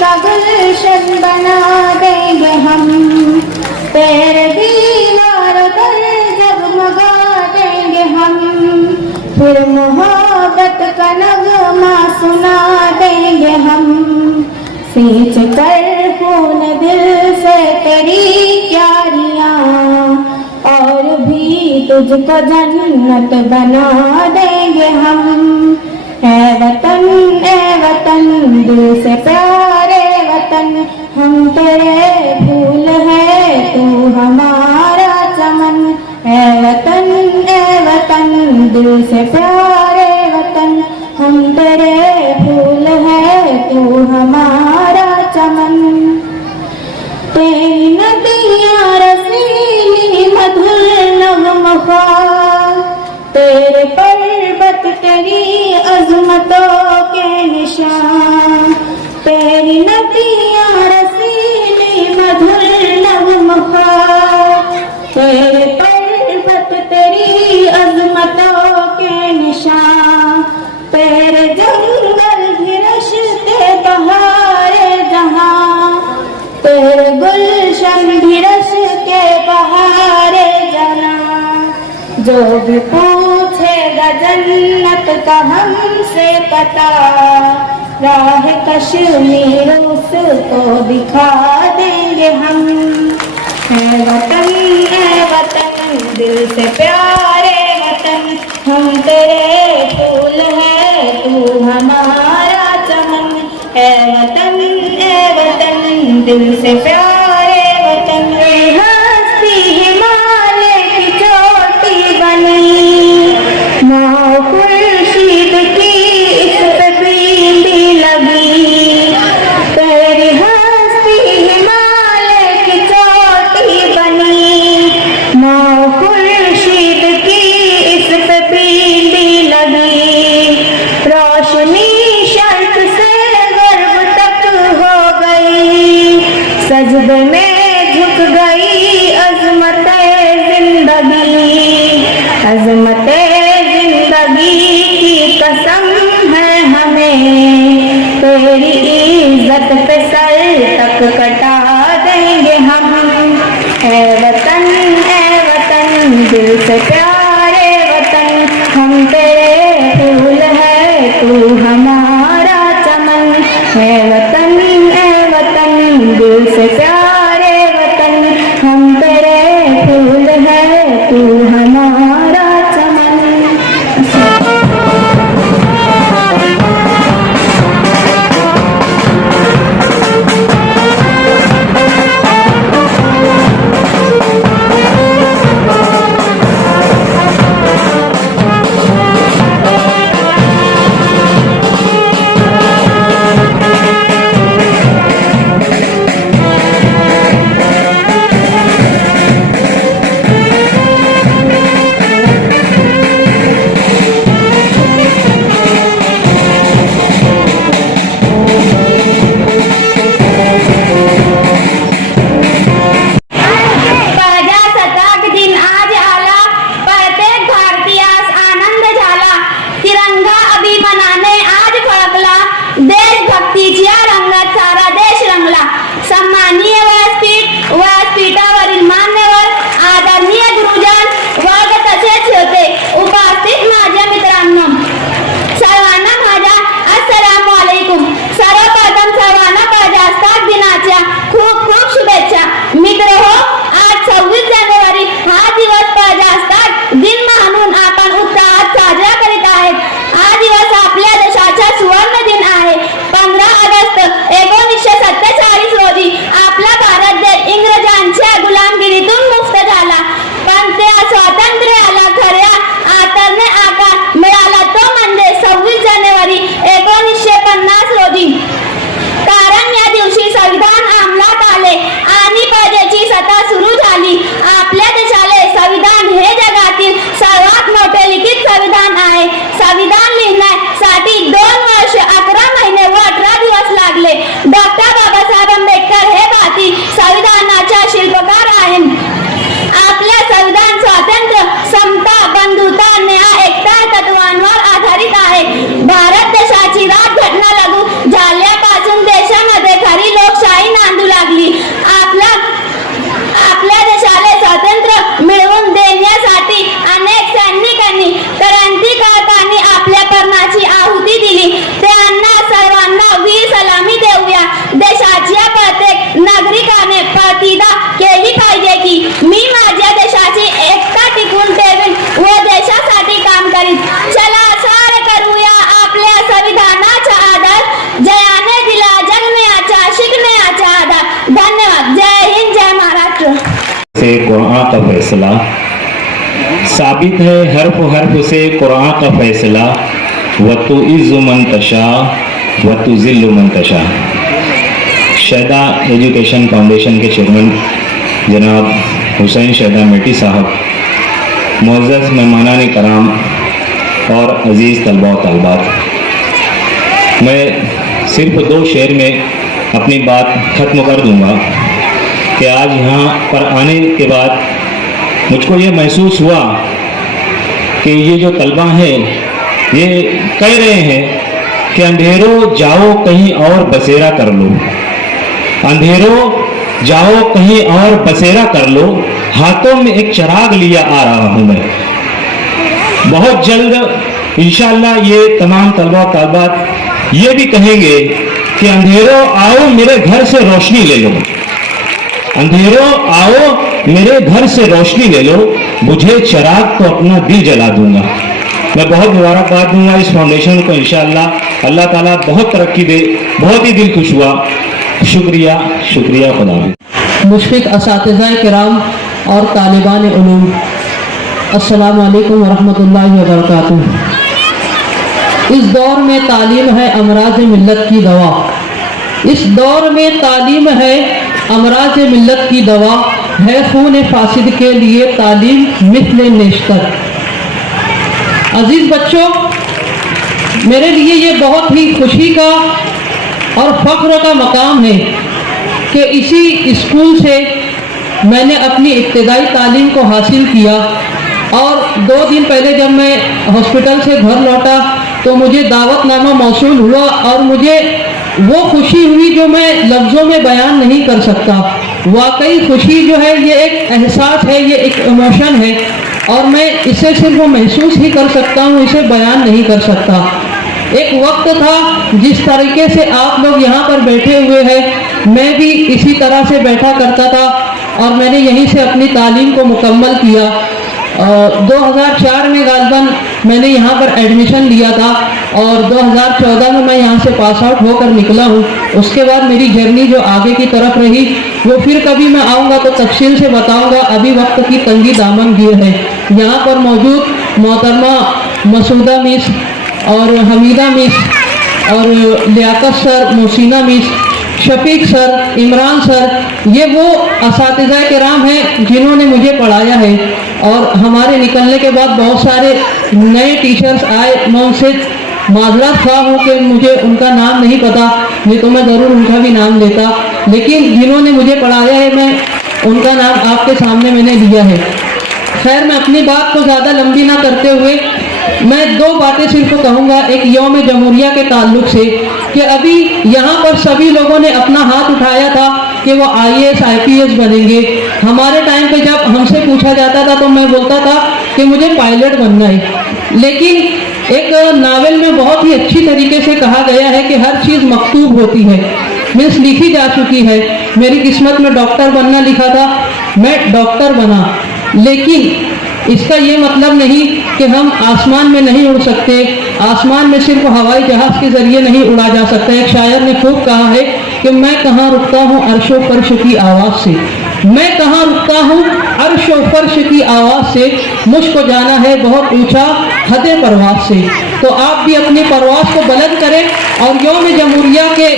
का गुलशन बना देंगे हम, तेरे दीवार पर जगमगा देंगे हम, फिर मोहब्बत का नगमा सुना देंगे हम। सींच कर खून दिल से तेरी क्यारियां, और भी तुझको जन्नत बना देंगे हम। ए वतन दिल से प्यारे वतन, हम तेरे फूल है तू हमारा चमन। ए वतन दिल से प्यारे वतन, हम तेरे फूल है तू हमारा चमन। तेरी नदियाँ रसीली मधुर नगमखा, तेरे पर्वत तेरी अजमतों के निशान। तेरी नदियाँ रसीली मधुर नगमखा, तेरे पर्वत तेरी अजमतों के निशान। तेरे जंगल भी रश्ते बहारे जहाँ, तेरे गुलशन भी रश्ते बहारे जना। जो भी पूछेगा जन्नत का हमसे पता, राह कश्मीर उसको दिखा देंगे हम। है वतन दिल से प्यारे वतन, हम तेरे फूल है तू हमारा चमन। है वतन दिल से प्यारे वतन। हस्ती हिमालय की चोटी बनी, माँ खुर्शीद की इस पे बिंदी लगी। तेरी हस्ती हिमालय की चोटी बनी, माँ खुर्शीद की इस पे बिंदी लगी। रोशनी शर्त से गर्व तक हो गई, सजदे में झुक गई अजमते जिंदगी। अजमते जिंदगी की कसम है हमें, तेरी इज्जत पे सर तक कटा देंगे हम। ए वतन दिल से प्यारे वतन, हम तेरे फूल है तू हमारा चमन। है वतन दिल से प्यारे वतन, हम तेरे फूल है तू हमारा चमन। व्यासपीठावरील मान्यवर, आदरणीय गुरुजन वर्ग तसेच होते उपस्थित माझ्या मित्रांनो, सर्वांना माझ्या अस्सलामु अलैकुम। सर्वप्रथम सर्वांना प्रजासत्ताक दिनाच्या खूप खूप शुभेच्छा। मित्रहो, आज 26 जानेवारी हा दिवस प्रजासत्ताक दिन म्हणून आपण उत्साहात साजरा करीत आहेत। हा दिवस आपल्या देशाचा सुवर्ण दिन आहे। 15 ऑगस्ट 1947 रोजी आपला भारत देश इंग्रजांच्या गुलामगिरीतून मुक्त झाला, पण त्या स्वातंत्र्याला खऱ्या अर्थाने आकार मिळाला तो म्हणजे 26 जानेवारी 1950 रोजी। कारण या दिवशी संविधान अंमलात आले आणि प्रजेची सत्ता सुरू झाली। आपल्या देशाले संविधान हे जगातील सर्वात मोठे लिखित संविधान आहे। संविधान लिहिण्यासाठी 2 वर्ष 11 महिने व 18 दिवस लागले। डॉक्टर बाबासाहेब आंबेडकर हे भारतीय संविधानाच्या शिल्पकार आहेत। आपल्या संविधान स्वातंत्र्य, समता, बंधुता, न्याय, एकता तत्वांवर आधारित आहे। भारत देशाची राज्यघटना लागू झाल्यापासून देशामध्ये फैसला, साबित है हर्फ से कुरान का फैसला, व तो इज़्ज़ु मन तशा व तो ज़िल्लु मन तशा। शहदा एजुकेशन फाउंडेशन के चेयरमैन जनाब हुसैन शहदा मेटी साहब, मुअज़्ज़ज़ मेहमानान कराम और अज़ीज़ तलबा व तालिबात, मैं सिर्फ 2 शेर में अपनी बात ख़त्म कर दूंगा कि आज यहाँ पर आने के बाद मुझको ये महसूस हुआ कि ये जो तलबा हैं ये कह रहे हैं कि अंधेरों जाओ कहीं और बसेरा कर लो, अंधेरों जाओ कहीं और बसेरा कर लो, हाथों में एक चिराग लिया आ रहा हूँ मैं। बहुत जल्द इंशाअल्लाह ये तमाम तलबा तालिबात ये भी कहेंगे कि अंधेरों आओ मेरे घर से रोशनी ले लो, अंधेरों आओ मेरे घर से रोशनी ले लो, मुझे चिराग तो अपना दिल जला दूंगा। मैं बहुत मुबारकबाद दूंगा इस फाउंडेशन को, इंशाअल्लाह अल्लाह ताला बहुत तरक्की दे। बहुत ही दिल खुश हुआ। शुक्रिया शुक्रिया, खुदा हाफ़िज़। मुशफ़िक़ असातिज़ा किराम और तालिबान उलूम, अस्सलामु अलैकुम वरहमतुल्लाहि वबरकातुहू। इस दौर में तालीम है अमराज मिल्लत की दवा, इस दौर में तालीम है अमराज मिल्लत की दवा, है खून फासिद के लिए तालीम मिस्ल नेश्तर। अजीज बच्चों, मेरे लिए ये बहुत ही खुशी का और फख्र का मकाम है कि इसी स्कूल से मैंने अपनी इब्तिदाई तालीम को हासिल किया और 2 दिन पहले जब मैं हॉस्पिटल से घर लौटा तो मुझे दावतनामा मौसूल हुआ और मुझे वो खुशी हुई जो मैं लफ्ज़ों में बयान नहीं कर सकता। वाकई खुशी जो है ये एक एहसास है, ये एक इमोशन है और मैं इसे सिर्फ महसूस ही कर सकता हूँ, इसे बयान नहीं कर सकता। एक वक्त था जिस तरीके से आप लोग यहाँ पर बैठे हुए हैं, मैं भी इसी तरह से बैठा करता था और मैंने यहीं से अपनी तालीम को मुकम्मल किया। 2004 में गालिबन मैंने यहाँ पर एडमिशन लिया था और 2014 में मैं यहाँ से पास आउट होकर निकला हूँ। उसके बाद मेरी जर्नी जो आगे की तरफ रही वो फिर कभी मैं आऊँगा तो तफसील से बताऊँगा, अभी वक्त की तंगी दामनगीर है। यहाँ पर मौजूद मोहतरमा मसूदा मिस और हमीदा मिस और Liaquat sir, Mohsina miss, Shafiq sir, Imran sir, ये वो असातिज़ा किराम हैं जिन्होंने मुझे पढ़ाया है। और हमारे निकलने के बाद बहुत सारे नए टीचर्स आए, मैं उनसे माजरत ख़्वाह हूँ कि मुझे उनका नाम नहीं पता, नहीं तो मैं ज़रूर उनका भी नाम लेता, लेकिन जिन्होंने मुझे पढ़ाया है मैं उनका नाम आपके सामने मैंने लिया है। खैर, मैं अपनी बात को ज़्यादा लंबी ना करते हुए मैं 2 बातें सिर्फ कहूँगा। एक यौम जमहूरिया के ताल्लुक से कि अभी यहाँ पर सभी लोगों ने अपना हाथ उठाया था कि वो IAS IPS बनेंगे। हमारे टाइम पे जब हमसे पूछा जाता था तो मैं बोलता था कि मुझे पायलट बनना है, लेकिन एक नावल में बहुत ही अच्छी तरीके से कहा गया है कि हर चीज़ मकतूब होती है, मीन्स लिखी जा चुकी है। मेरी किस्मत में डॉक्टर बनना लिखा था, मैं डॉक्टर बना, लेकिन इसका ये मतलब नहीं कि हम आसमान में नहीं उड़ सकते, आसमान में सिर्फ हवाई जहाज़ के ज़रिए नहीं उड़ा जा सकता। एक शायर ने खूब कहा है कि मैं कहाँ रुकता हूँ अर्शो फर्श की आवाज़ से, मैं कहाँ रुकता हूँ अर्शो फर्श की आवाज़ से, मुझको जाना है बहुत ऊंचा हदे परवाज़ से। तो आप भी अपनी परवाज़ को बुलंद करें और यौम जमहूरिया के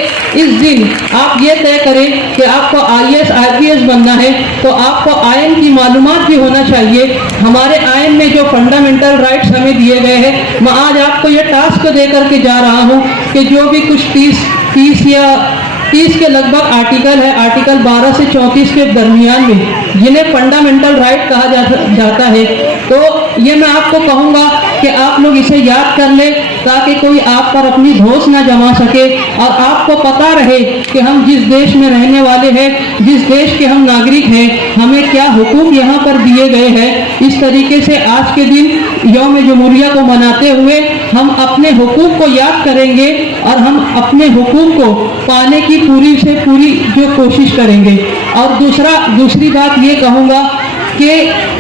इस दिन आप ये तय करें कि आपको IAS IPS बनना है तो आपको आयन की मालूमात भी होना चाहिए। हमारे आयन में जो फंडामेंटल राइट्स हमें दिए गए हैं, मैं आज आपको ये टास्क दे करके जा रहा हूँ कि जो भी कुछ 30 या 30 के लगभग आर्टिकल है, आर्टिकल 12 से 34 के दरमियान में जिन्हें फंडामेंटल राइट कहा जाता है, तो ये मैं आपको कहूँगा कि आप लोग इसे याद कर लें ताकि कोई आप पर अपनी धौंस ना जमा सके और आपको पता रहे कि हम जिस देश में रहने वाले हैं, जिस देश के हम नागरिक हैं, हमें क्या हुकूक यहाँ पर दिए गए हैं। इस तरीके से आज के दिन यौम जमहूरिया को मनाते हुए हम अपने हुकूक को याद करेंगे और हम अपने हुकूक को पाने की पूरी से पूरी जो कोशिश करेंगे। और दूसरी बात ये कहूँगा कि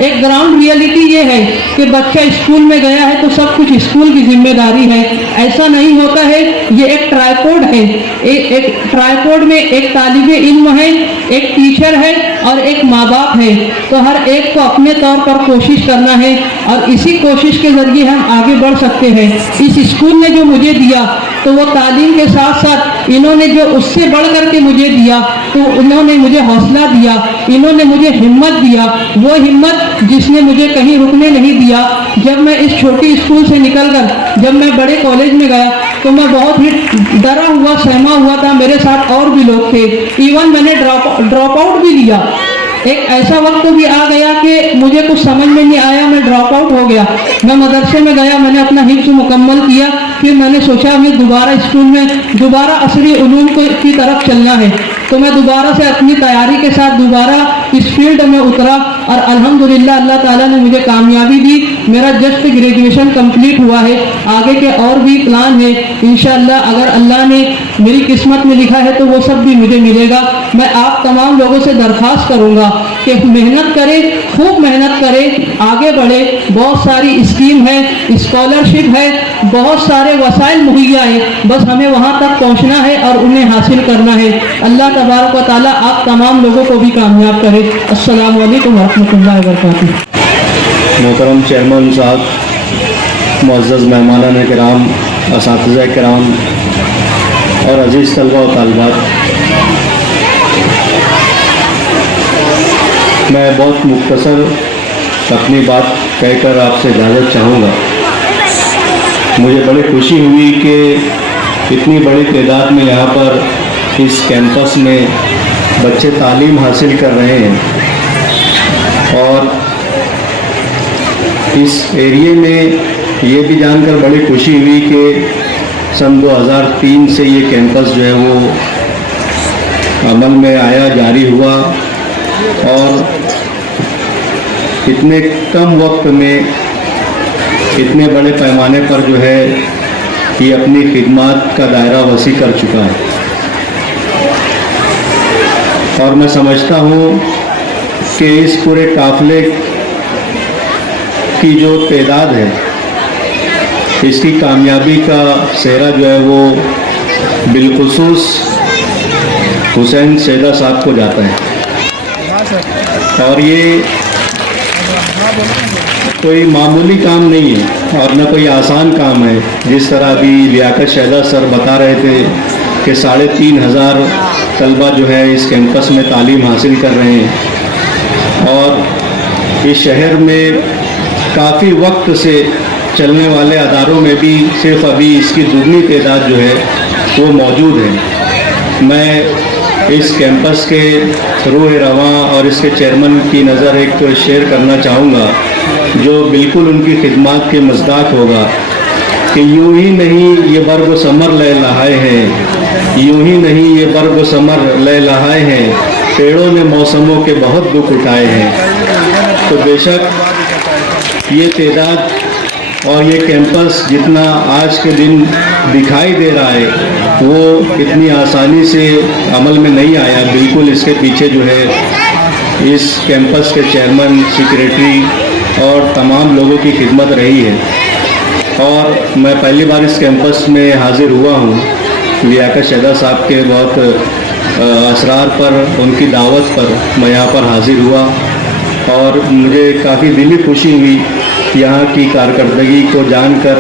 एक ग्राउंड रियलिटी ये है कि बच्चा स्कूल में गया है तो सब कुछ स्कूल की जिम्मेदारी है, ऐसा नहीं होता है। ये एक ट्राइपॉड है, एक ट्राइपॉड में एक तालिबे इल्म है, एक टीचर है और एक माँ बाप है। तो हर एक को अपने तौर पर कोशिश करना है और इसी कोशिश के जरिए हम आगे बढ़ सकते हैं। इस स्कूल ने जो मुझे दिया तो वो तालीम के साथ साथ इन्होंने जो उससे बढ़ करके मुझे दिया, तो इन्होंने मुझे हौसला दिया, इन्होंने मुझे हिम्मत दिया, वो हिम्मत जिसने मुझे कहीं रुकने नहीं दिया। जब मैं इस छोटी स्कूल से निकलकर जब मैं बड़े कॉलेज में गया तो मैं बहुत ही डरा हुआ सहमा हुआ था, मेरे साथ और भी लोग थे, इवन मैंने ड्रॉप आउट भी लिया। एक ऐसा वक्त भी आ गया कि मुझे कुछ समझ में नहीं आया, मैं ड्रॉप आउट हो गया। मैं मदरसे में गया, मैंने अपना हिफ्ज़ मुकम्मल किया, फिर मैंने सोचा मैं दोबारा स्कूल में दोबारा असली उलूम की तरफ चलना है, तो मैं दोबारा से अपनी तैयारी के साथ दोबारा इस फील्ड में उतरा और अल्हम्दुलिल्लाह अल्लाह ताला ने मुझे कामयाबी दी। मेरा जस्ट ग्रेजुएशन कंप्लीट हुआ है, आगे के और भी प्लान है इंशाअल्लाह। अगर अल्लाह ने मेरी किस्मत में लिखा है तो वो सब भी मुझे मिलेगा। मैं आप तमाम लोगों से दरख्वास्त करूँगा कि मेहनत करें, खूब मेहनत करें, आगे बढ़े। बहुत सारी स्कीम है, स्कॉलरशिप है, बहुत सारे वसाइल मुहैया है, बस हमें वहाँ तक पहुँचना है और उन्हें हासिल करना है। अल्लाह तबारक व तआला आप तमाम लोगों को भी कामयाब करे। अस्सलाम वालेकुम रहमतुल्लाहि व बरकातुहू। मोहतरम चेयरमैन साहब, मुअज़्ज़ज़ मेहमानान किराम, असातिज़ा किराम और अज़ीज़ तलबा व तालिबात, मैं बहुत मुख्तसर अपनी बात कहकर आपसे इजाज़त चाहूँगा। मुझे बड़ी खुशी हुई कि इतनी बड़ी तादाद में यहाँ पर इस कैंपस में बच्चे तालीम हासिल कर रहे हैं और इस एरिए में ये भी जानकर बड़ी खुशी हुई कि सन 2003 से ये कैंपस जो है वो अमल में आया, जारी हुआ और इतने कम वक्त में इतने बड़े पैमाने पर जो है ये अपनी खिदमत का दायरा वसी कर चुका है। और मैं समझता हूँ कि इस पूरे काफ़िले की जो तादाद है, इसकी कामयाबी का सेहरा जो है वो बिलखुसूस हुसैन सैदा साहब को जाता है। और ये कोई मामूली काम नहीं है और न कोई आसान काम है। जिस तरह अभी लियाकत शहदा सर बता रहे थे कि 3500 तलबा जो है इस कैंपस में तालीम हासिल कर रहे हैं और इस शहर में काफ़ी वक्त से चलने वाले अदारों में भी सिर्फ अभी इसकी दुगनी तादाद जो है वो मौजूद है। मैं इस कैंपस के रूह रवां और इसके चेयरमैन की नज़र एक तो शेयर करना चाहूँगा जो बिल्कुल उनकी खिदमत के मज़दाक होगा कि यूं ही नहीं ये बर्ग समर ले लहाए हैं, यूं ही नहीं ये बर्ग समर ले लहाए हैं, पेड़ों ने मौसमों के बहुत दुख उठाए हैं। तो बेशक ये तादाद और ये कैंपस जितना आज के दिन दिखाई दे रहा है वो इतनी आसानी से अमल में नहीं आया। बिल्कुल इसके पीछे जो है इस कैंपस के चेयरमैन, सेक्रेटरी और तमाम लोगों की खिदमत रही है। और मैं पहली बार इस कैंपस में हाज़िर हुआ हूँ। लियाकत शहदा साहब के बहुत असरार पर, उनकी दावत पर मैं यहाँ पर हाज़िर हुआ और मुझे काफ़ी दिली खुशी हुई यहाँ की कारकर्दगी को जानकर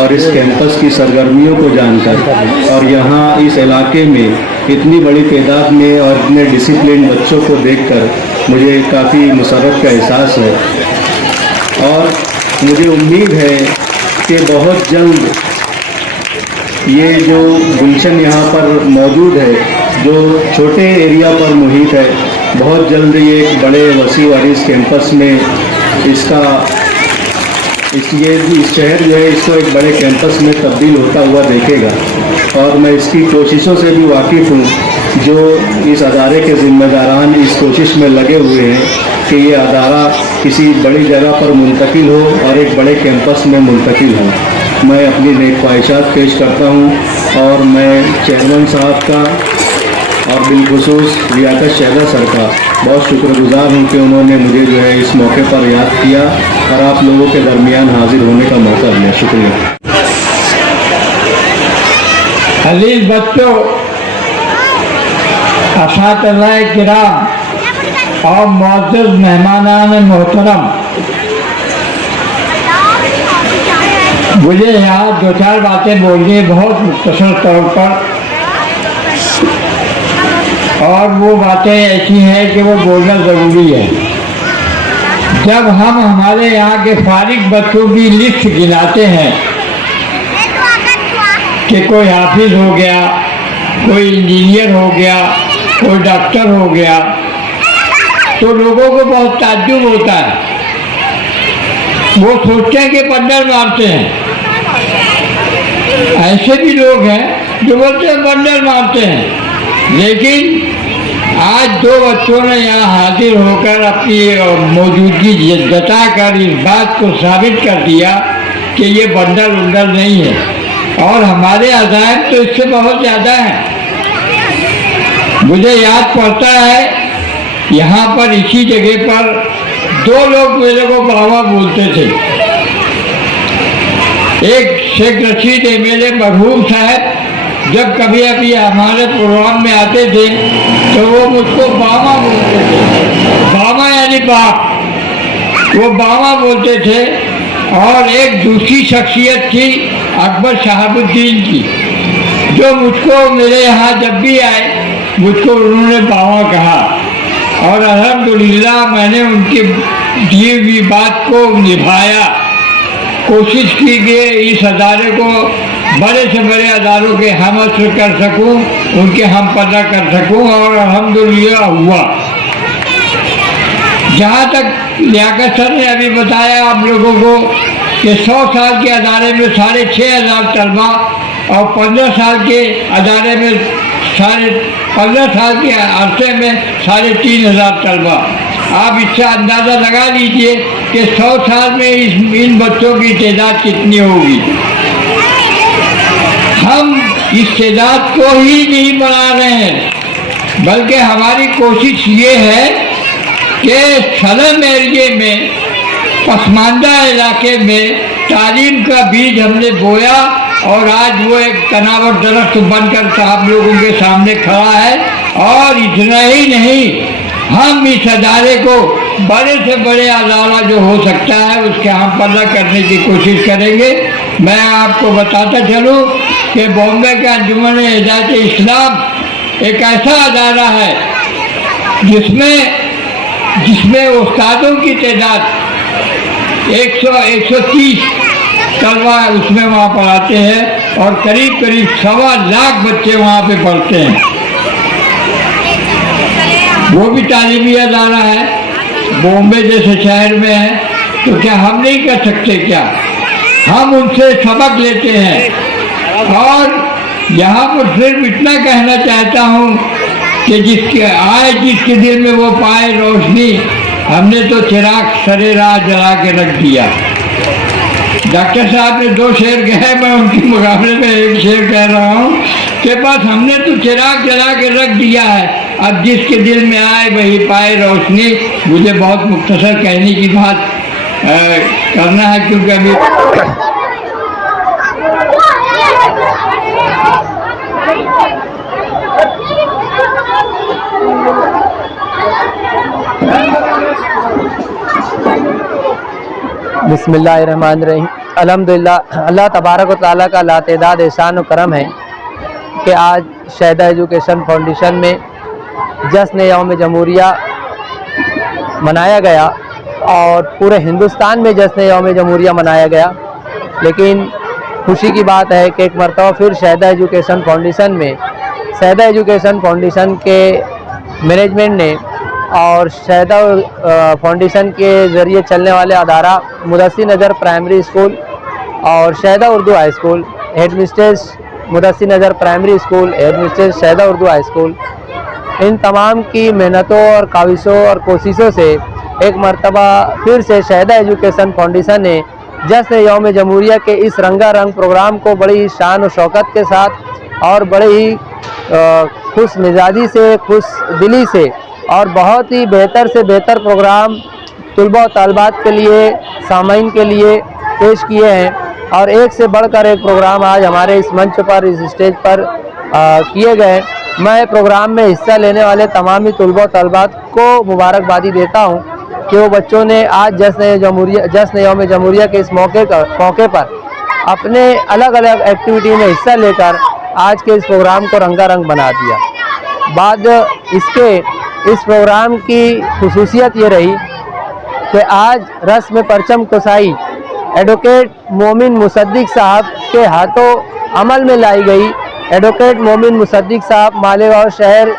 और इस कैंपस की सरगर्मियों को जानकर और यहाँ इस इलाके में इतनी बड़ी तादाद में और इतने डिसिप्लिन बच्चों को देखकर मुझे काफ़ी मुसर्रत का एहसास है। और मुझे उम्मीद है कि बहुत जल्द ये जो गुलशन यहाँ पर मौजूद है, जो छोटे एरिया पर मुहित है, बहुत जल्द ये एक बड़े वसी वारिस कैंपस में इसका इस शहर जो है इसको एक बड़े कैंपस में तब्दील होता हुआ देखेगा। और मैं इसकी कोशिशों से भी वाकिफ़ हूँ जो इस अदारे के ज़िम्मेदारान इस कोशिश में लगे हुए हैं कि ये अदारा किसी बड़ी जगह पर मुंतकिल हो और एक बड़े कैंपस में मुंतकिल हो। मैं अपनी नेक ख्वाहिशात पेश करता हूँ और मैं चेयरमैन साहब का और बिलखुसूस लियाकत शहदा सर का बहुत शुक्रगुजार हूँ कि उन्होंने मुझे जो है इस मौके पर याद किया और आप लोगों के दरमियान हाजिर होने का मौका दिया। शुक्रिया। अजीज बच्चों, असातिज़ाए किराम और मुअज़्ज़ज़ मेहमानान मोहतरम, मुझे यहाँ दो चार बातें बोलनी है बहुत मुख्तसर तौर पर, और वो बातें ऐसी हैं कि वो बोलना ज़रूरी है। जब हम हमारे यहाँ के फारिग बच्चों की लिस्ट गिनाते हैं कि कोई हाफिज हो गया, कोई इंजीनियर हो गया, कोई डॉक्टर हो गया, तो लोगों को बहुत ताज्जुब होता है। वो सोचते हैं कि बंदर मारते हैं। ऐसे भी लोग हैं जो बोलते हैं बंदर मारते हैं। लेकिन आज दो बच्चों ने यहाँ हाजिर होकर अपनी मौजूदगी जताकर इस बात को साबित कर दिया कि ये बंदर उंदर नहीं है, और हमारे अज़ाइम तो इससे बहुत ज़्यादा हैं। मुझे याद पड़ता है यहाँ पर इसी जगह पर दो लोग मेरे को बाबा बोलते थे। एक शेख रशीद एमएलए मरहूम साहब जब कभी अभी हमारे प्रोग्राम में आते थे तो वो मुझको बामा बोलते थे। बामा यानी बाप, वो बामा बोलते थे। और एक दूसरी शख्सियत थी अकबर शहाबुद्दीन की, जो मुझको मेरे यहाँ जब भी आए मुझको उन्होंने बामा कहा, और अल्हम्दुलिल्लाह मैंने उनकी दी हुई बात को निभाया। कोशिश की कि इस अदारे को बड़े से बड़े अदारों के हम असर कर सकूं, उनके हम पता कर सकूं, और अल्हम्दुलिल्लाह हुआ। जहाँ तक लियाकत सर ने अभी बताया आप लोगों को कि 100 साल के अदारे में 6,500 तलबा और 15 साल के अदारे में 15 साल के अरसे में 3,500 तलबा। आप इससे अंदाज़ा लगा लीजिए कि 100 साल में इन बच्चों की तादाद कितनी होगी। हम इस तादाद को ही नहीं बढ़ा रहे हैं, बल्कि हमारी कोशिश ये है कि स्लम एरिए में, पसमानदा इलाके में तालीम का बीज हमने बोया, और आज वो एक तनावर दरख्त बनकर आप लोगों के सामने खड़ा है। और इतना ही नहीं, हम इस अदारे को बड़े से बड़े अदारा जो हो सकता है उसके हम पर्दा करने की कोशिश करेंगे। मैं आपको बताता चलूँ कि बॉम्बे के अंजुमन हिदायत इस्लाम एक ऐसा अदारा है जिसमें उस्तादों की तादाद 130 तलबा उसमें वहाँ पढ़ाते हैं, और करीब 1.25 लाख बच्चे वहाँ पे पढ़ते हैं। वो भी तालीमी अदारा है, बॉम्बे जैसे शहर में है, तो क्या हम नहीं कर सकते? क्या हम उनसे सबक लेते हैं। और यहाँ पर सिर्फ इतना कहना चाहता हूँ कि जिसके दिल में वो पाए रोशनी, हमने तो चिराग सरे राह जला के रख दिया। डॉक्टर साहब ने 2 शेर कहे, मैं उनके मुकाबले में एक शेर कह रहा हूँ कि बस हमने तो चिराग जला के रख दिया है, अब जिसके दिल में आए वही पाए रोशनी। मुझे बहुत मुख्तसर कहने की बात करना है, क्योंकि अभी बिस्मिल्लाहिर्रहमानिर्रहीम। अल्हम्दुलिल्लाह, अल्लाह तबारक व तआला का लातेदाद एहसान व करम है कि आज शहदा एजुकेशन फाउंडेशन में जश्न यौम जमहूरिया मनाया गया, और पूरे हिंदुस्तान में जश्न यौम जमहूरिया मनाया गया। लेकिन खुशी की बात है कि एक मरतबा फिर शहदा एजुकेशन फाउंडेशन के मैनेजमेंट ने और शहदा फाउंडेशन के ज़रिए चलने वाले अदारा मुदस्सिर नज़र प्राइमरी स्कूल और Shahda Urdu high school, head mistress Mudassir Nazar primary school, head mistress Shahda Urdu high school, इन तमाम की मेहनतों और काविशों और कोशिशों से एक मरतबा फिर से शहदा एजुकेशन फाउंडेशन ने जश्न यौम जमहूरिया के इस रंगारंग प्रोग्राम को बड़ी ही शान और शौकत के साथ और बड़े ही खुश मिजाजी से, खुश दिली से और बहुत ही बेहतर से बेहतर प्रोग्राम तलबा और तालिबात के लिए, सामाईन के लिए पेश किए हैं और एक से बढ़कर एक प्रोग्राम आज हमारे इस मंच पर, इस स्टेज पर किए गए। मैं प्रोग्राम में हिस्सा लेने वाले तमाम ही तलबा और तालिबात को मुबारकबादी देता हूं कि वो बच्चों ने आज जश्न यौम जमहूरिया के इस मौके पर अपने अलग अलग एक्टिविटी में हिस्सा लेकर आज के इस प्रोग्राम को रंगारंग बना दिया। बाद इसके इस प्रोग्राम की खुसूसियत ये रही कि आज रस्म परचम कुसाई एडवोकेट मोमिन मुसद्दिक साहब के हाथों अमल में लाई गई। एडवोकेट मोमिन मुसद्दिक साहब मालेगांव शहर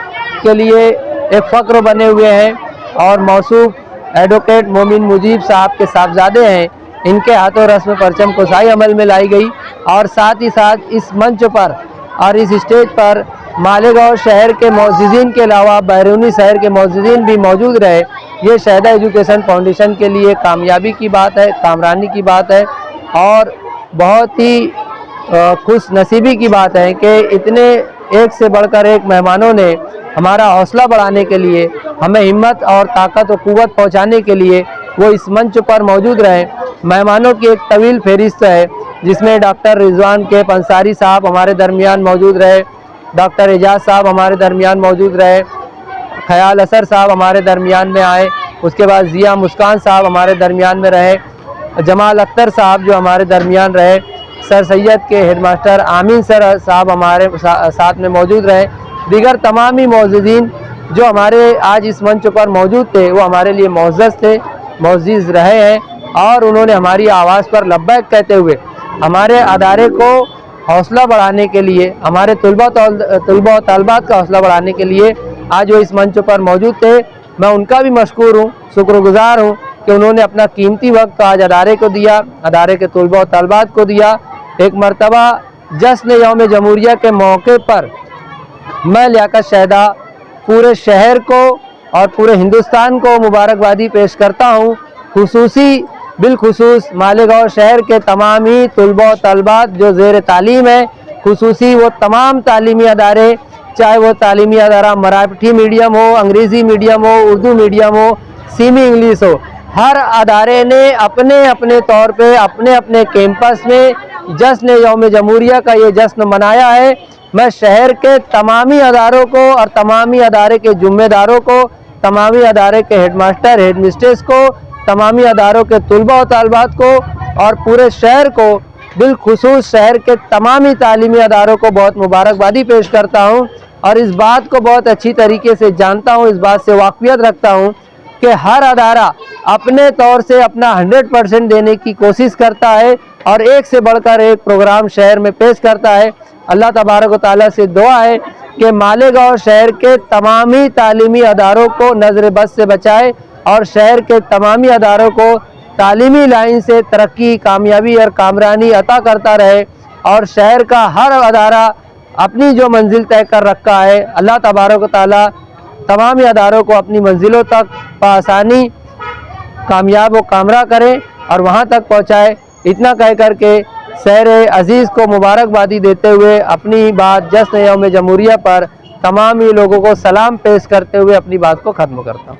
के लिए एक फ़ख्र बने हुए हैं और मौसूफ एडवोकेट मोमिन मुजीब साहब के साहबजादे हैं। इनके हाथों रस्म परचम कुसाई अमल में लाई गई और साथ ही साथ इस मंच पर और इस स्टेज पर मालेगांव शहर के मौजूदीन के अलावा बैरूनी शहर के मौजूदीन भी मौजूद रहे। ये शहदा एजुकेशन फाउंडेशन के लिए कामयाबी की बात है, कामरानी की बात है और बहुत ही खुश नसीबी की बात है कि इतने एक से बढ़कर एक मेहमानों ने हमारा हौसला बढ़ाने के लिए, हमें हिम्मत और ताकत और क़ुव्वत पहुंचाने के लिए वो इस मंच पर मौजूद रहे। मेहमानों की एक तवील फहरिस्त है जिसमें डॉक्टर रिजवान के अंसारी साहब हमारे दरमियान मौजूद रहे, डॉक्टर एजाज साहब हमारे दरमियान मौजूद रहे, ख्याल असर साहब हमारे दरमियान में आए, उसके बाद ज़िया मुस्कान साहब हमारे दरमियान में रहे, जमाल अख्तर साहब जो हमारे दरमियान रहे, सर सैयद के हेडमास्टर आमीन सर साहब हमारे साथ में मौजूद रहे। दीगर तमाम ही मौजूदीन जो हमारे आज इस मंच पर मौजूद थे वो हमारे लिए मुअज़्ज़ज़ थे, मुअज़्ज़िज़ रहे हैं और उन्होंने हमारी आवाज़ पर लब्बैक कहते हुए हमारे अदारे को हौसला बढ़ाने के लिए, हमारे तलबा और तालिबात का हौसला बढ़ाने के लिए आज वो इस मंच पर मौजूद थे। मैं उनका भी मशकूर हूँ, शुक्रगुज़ार हूँ कि उन्होंने अपना कीमती वक्त आज अदारे को दिया, अदारे के तलबा और तालिबात को दिया। एक मरतबा जश्न यौम जमहूरिया के मौके पर मैं लियाकत शहदा पूरे शहर को और पूरे हिंदुस्तान को मुबारकबादी पेश करता हूँ। बिलखुसूस मालेगांव शहर के तमाम ही तलबा और तालिबात जो ज़ेर तालीम है, खुसूसी वो तमाम तालीमी अदारे, चाहे वो तालीमी अदारा मराठी मीडियम हो, अंग्रेज़ी मीडियम हो, उर्दू मीडियम हो, सीमी इंग्लिश हो, हर अदारे ने अपने अपने तौर पे अपने अपने कैंपस में जश्न यौम जमहूरिया का ये जश्न मनाया है। मैं शहर के तमामी अदारों को और तमामी अदारे के ज़िम्मेदारों को, तमामी अदारे के हेडमास्टर हेडमिस्ट्रेस को, तमामी अदारों के तलबा और तालिबात को और पूरे शहर को, बिलखुसूस शहर के तमामी तालीमी अदारों को बहुत मुबारकबादी पेश करता हूँ और इस बात को बहुत अच्छी तरीके से जानता हूँ, इस बात से वाक़फ़ियत रखता हूँ कि हर अदारा अपने तौर से अपना 100% देने की कोशिश करता है और एक से बढ़कर एक प्रोग्राम शहर में पेश करता है। अल्लाह तबारक व तआला से दुआ है कि मालेगांव शहर के तमामी तालीमी अदारों को नज़र बद से बचाए और शहर के तमामी अदारों को तालीमी लाइन से तरक्की, कामयाबी और कामरानी अता करता रहे और शहर का हर अदारा अपनी जो मंजिल तय कर रखा है, अल्लाह तबारक व तआला तमामी अदारों को अपनी मंजिलों तक बआसानी कामयाब व कामरा करें और वहाँ तक पहुँचाए। इतना कह कर के शहर अज़ीज़ को मुबारकबादी देते हुए अपनी बात जश्न यौम जमहूरिया पर तमाम ही लोगों को सलाम पेश करते हुए अपनी बात को ख़त्म करता हूँ।